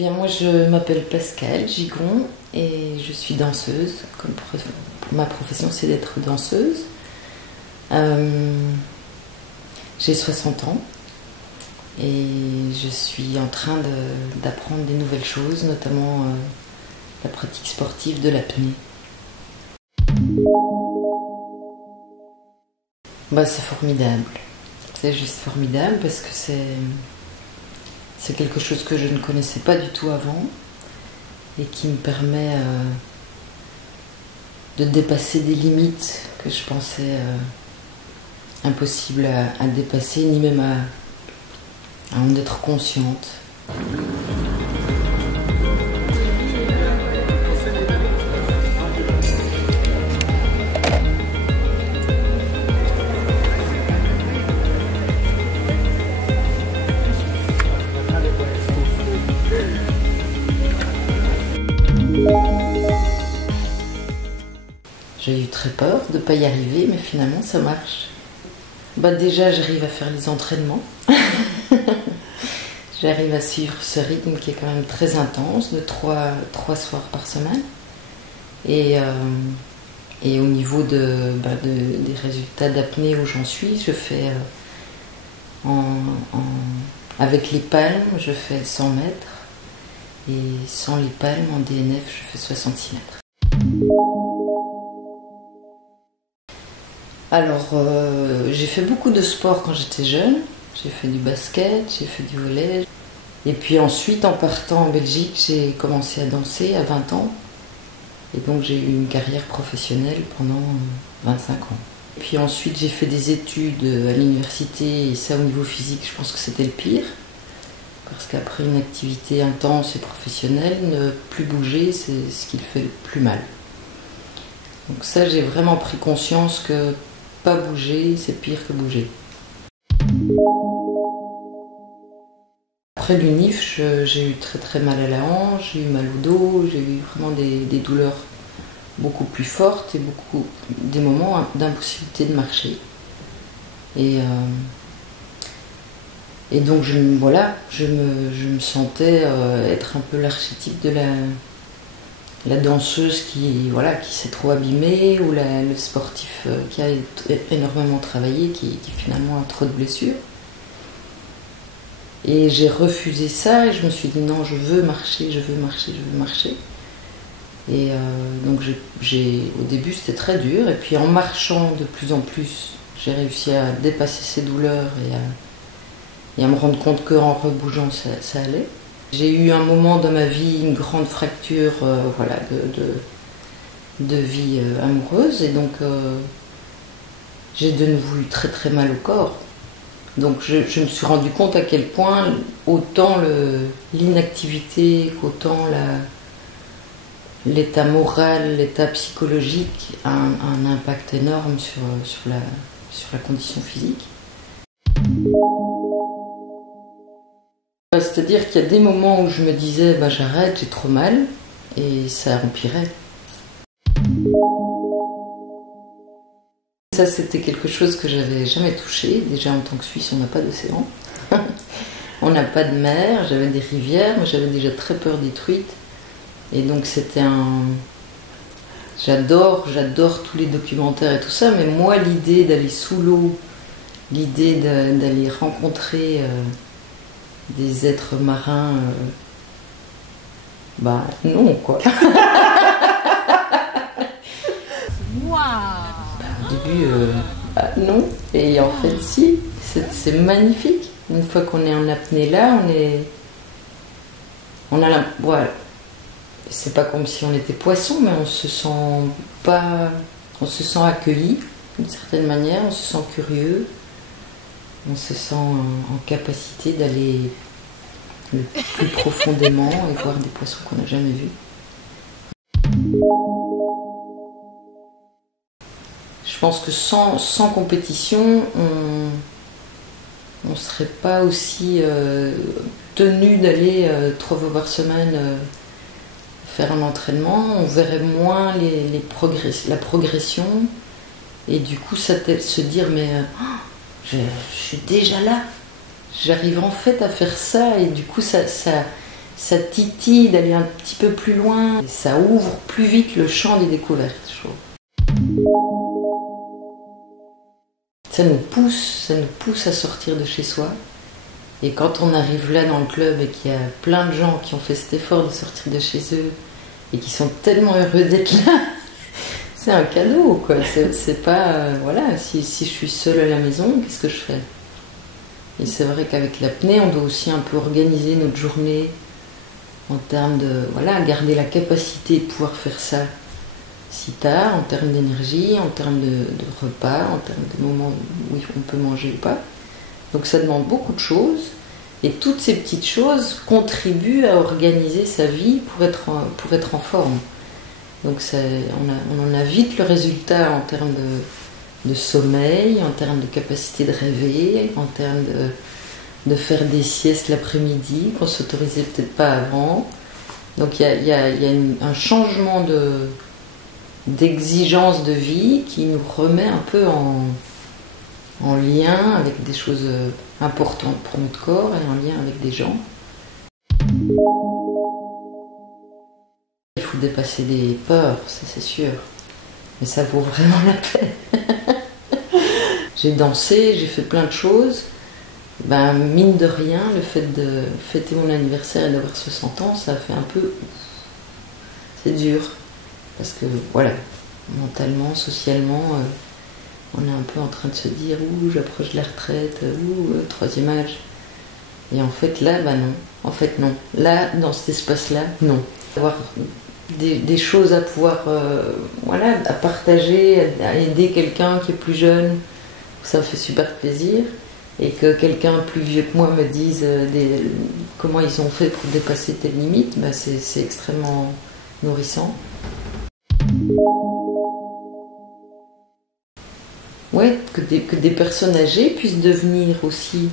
bien, moi, je m'appelle Pascale Gigon et je suis danseuse. Ma profession, c'est d'être danseuse. J'ai 60 ans et je suis en train d'apprendre des nouvelles choses, notamment la pratique sportive de l'apnée. C'est formidable. C'est juste formidable parce que c'est quelque chose que je ne connaissais pas du tout avant et qui me permet de dépasser des limites que je pensais impossibles à dépasser, ni même à en être consciente. J'ai eu très peur de ne pas y arriver, mais finalement ça marche. Déjà j'arrive à faire les entraînements. J'arrive à suivre ce rythme qui est quand même très intense, de 3 soirs par semaine. Et au niveau des résultats d'apnée où j'en suis, je fais avec les palmes, je fais 100 mètres. Et sans les palmes, en DNF, je fais 66 mètres. Alors, j'ai fait beaucoup de sport quand j'étais jeune. J'ai fait du basket, j'ai fait du volley. Et puis ensuite, en partant en Belgique, j'ai commencé à danser à 20 ans. Et donc, j'ai eu une carrière professionnelle pendant 25 ans. Et puis ensuite, j'ai fait des études à l'université. Et ça, au niveau physique, je pense que c'était le pire. Parce qu'après une activité intense et professionnelle, ne plus bouger, c'est ce qui le fait le plus mal. Donc ça, j'ai vraiment pris conscience que pas bouger, c'est pire que bouger. Après l'UNIF, j'ai eu très très mal à la hanche, j'ai eu mal au dos, j'ai eu vraiment des douleurs beaucoup plus fortes et des moments d'impossibilité de marcher. Et donc je me sentais être un peu l'archétype de la danseuse qui s'est trop abîmée, ou le sportif qui a énormément travaillé, qui finalement a trop de blessures. Et j'ai refusé ça et je me suis dit non, je veux marcher. Et donc au début c'était très dur, et puis en marchant de plus en plus, j'ai réussi à dépasser ces douleurs et à me rendre compte qu'en rebougeant ça allait. J'ai eu un moment dans ma vie, une grande fracture de vie amoureuse, et donc j'ai de nouveau eu très très mal au corps. Donc je me suis rendu compte à quel point autant l'inactivité qu'autant l'état moral, l'état psychologique a un impact énorme sur la condition physique. C'est-à-dire qu'il y a des moments où je me disais j'arrête, j'ai trop mal, et ça empirait. Ça, c'était quelque chose que j'avais jamais touché. Déjà, en tant que Suisse, on n'a pas d'océan. On n'a pas de mer, j'avais des rivières, mais j'avais déjà très peur des truites. Et donc c'était J'adore tous les documentaires et tout ça, mais moi, l'idée d'aller sous l'eau, l'idée d'aller rencontrer des êtres marins, non, quoi. Au début, non. Et en fait, si, c'est magnifique. Une fois qu'on est en apnée là, c'est pas comme si on était poisson, mais on se sent accueilli d'une certaine manière, on se sent curieux, on se sent en capacité d'aller le plus profondément et voir des poissons qu'on n'a jamais vus. Je pense que sans compétition, on ne serait pas aussi tenu d'aller 3 fois par semaine faire un entraînement. On verrait moins la progression, et du coup se dire je suis déjà là, j'arrive en fait à faire ça, et du coup ça ça titille d'aller un petit peu plus loin. Et ça ouvre plus vite le champ des découvertes, je trouve. Ça nous pousse à sortir de chez soi. Et quand on arrive là dans le club et qu'il y a plein de gens qui ont fait cet effort de sortir de chez eux et qui sont tellement heureux d'être là, c'est un cadeau, quoi. C'est pas... voilà, si je suis seule à la maison, qu'est-ce que je fais? Et c'est vrai qu'avec l'apnée, on doit aussi un peu organiser notre journée en termes de... Voilà, garder la capacité de pouvoir faire ça si tard, en termes d'énergie, en termes de repas, en termes de moments où on peut manger ou pas. Donc ça demande beaucoup de choses, et toutes ces petites choses contribuent à organiser sa vie pour être en forme. Donc on en a vite le résultat en termes de sommeil, en termes de capacité de rêver, en termes de faire des siestes l'après-midi qu'on ne s'autorisait peut-être pas avant. Donc il y a un changement d'exigence de vie qui nous remet un peu en lien avec des choses importantes pour notre corps et en lien avec des gens. Il faut dépasser des peurs, ça c'est sûr, mais ça vaut vraiment la peine. J'ai dansé, j'ai fait plein de choses. Ben, mine de rien, le fait de fêter mon anniversaire et d'avoir 60 ans, ça a fait un peu... C'est dur, parce que voilà, mentalement, socialement... on est un peu en train de se dire « Ouh, j'approche de la retraite, ouh, troisième âge ». Et en fait, là, bah non. En fait, non. Là, dans cet espace-là, non. Avoir des choses à pouvoir, voilà, à partager, à aider quelqu'un qui est plus jeune, ça me fait super plaisir. Et que quelqu'un plus vieux que moi me dise comment ils ont fait pour dépasser telle limite, bah c'est extrêmement nourrissant. Ouais, que des personnes âgées puissent devenir aussi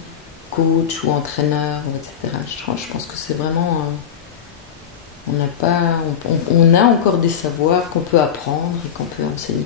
coach ou entraîneur, etc. Je pense que c'est vraiment... on a encore des savoirs qu'on peut apprendre et qu'on peut enseigner.